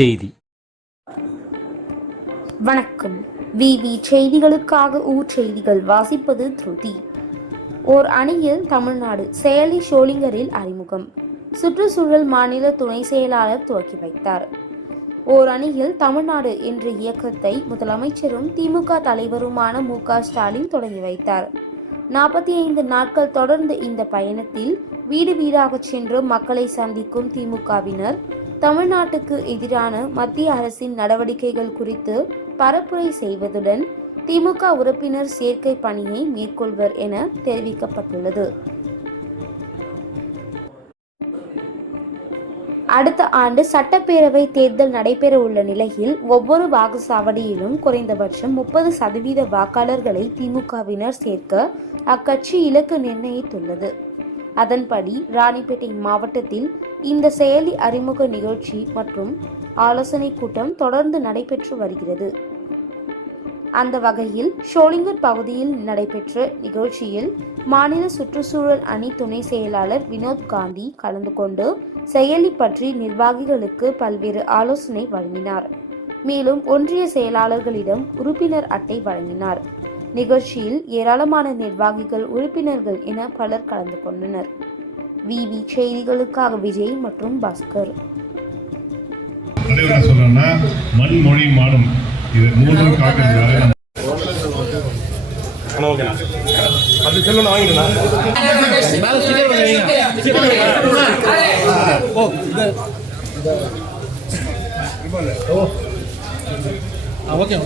செய்தி. வணக்கம். விவி செய்திகளுக்காக செய்திகள் வாசிப்பது திருதி. ஓர் அணியில் தமிழ்நாடு செயலி ஷோலிங்கரில் அறிமுகம். சுற்றுச்சூழல் மாநில துணை செயலாளர் துவக்கி வைத்தார். ஓர் அணியில் தமிழ்நாடு என்ற இயக்கத்தை முதலமைச்சரும் திமுக தலைவருமான மு.க.ஸ்டாலின் தொடங்கி வைத்தார். 45 நாட்கள் தொடர்ந்து இந்த பயணத்தில் வீடு வீடாக சென்று மக்களை சந்திக்கும் திமுகவினர் தமிழ்நாட்டுக்கு எதிரான மத்திய அரசின் நடவடிக்கைகள் குறித்து பரப்புரை செய்வதுடன் திமுக உறுப்பினர் சேர்க்கை பணியை மேற்கொள்வர் என தெரிவிக்கப்பட்டுள்ளது. அடுத்த ஆண்டு சட்டப்பேரவை தேர்தல் நடைபெற உள்ள நிலையில் ஒவ்வொரு வாக்குச்சாவடியிலும் குறைந்தபட்சம் 30% வாக்காளர்களை திமுகவினர் சேர்க்க அக்கட்சி இலக்கு நிர்ணயித்துள்ளது. அதன்படி ராணிப்பேட்டை மாவட்டத்தில் இந்த செயலி அறிமுக நிகழ்ச்சி மற்றும் ஆலோசனை கூட்டம் தொடர்ந்து நடைபெற்று வருகிறது. அந்த வகையில் ஷோலிங்கர் பகுதியில் நடைபெற்ற நிகழ்ச்சியில் மாநில சுற்றுச்சூழல் அணி துணை செயலாளர் வினோத் காந்தி கலந்து கொண்டு செயலி பற்றி நிர்வாகிகளுக்கு பல்வேறு ஆலோசனை வழங்கினார். மேலும் ஒன்றிய செயலாளர்களிடம் உறுப்பினர் அட்டை வழங்கினார். நிகழ்ச்சியில் ஏராளமான நிர்வாகிகள், உறுப்பினர்கள் என பலர் கலந்து கொண்டனர். விவி செய்திகளுக்காக விஜய் மற்றும் பாஸ்கர். மண் மொழி மானம் இது மூன்றும் காக்கிறதுக்காக ஓகே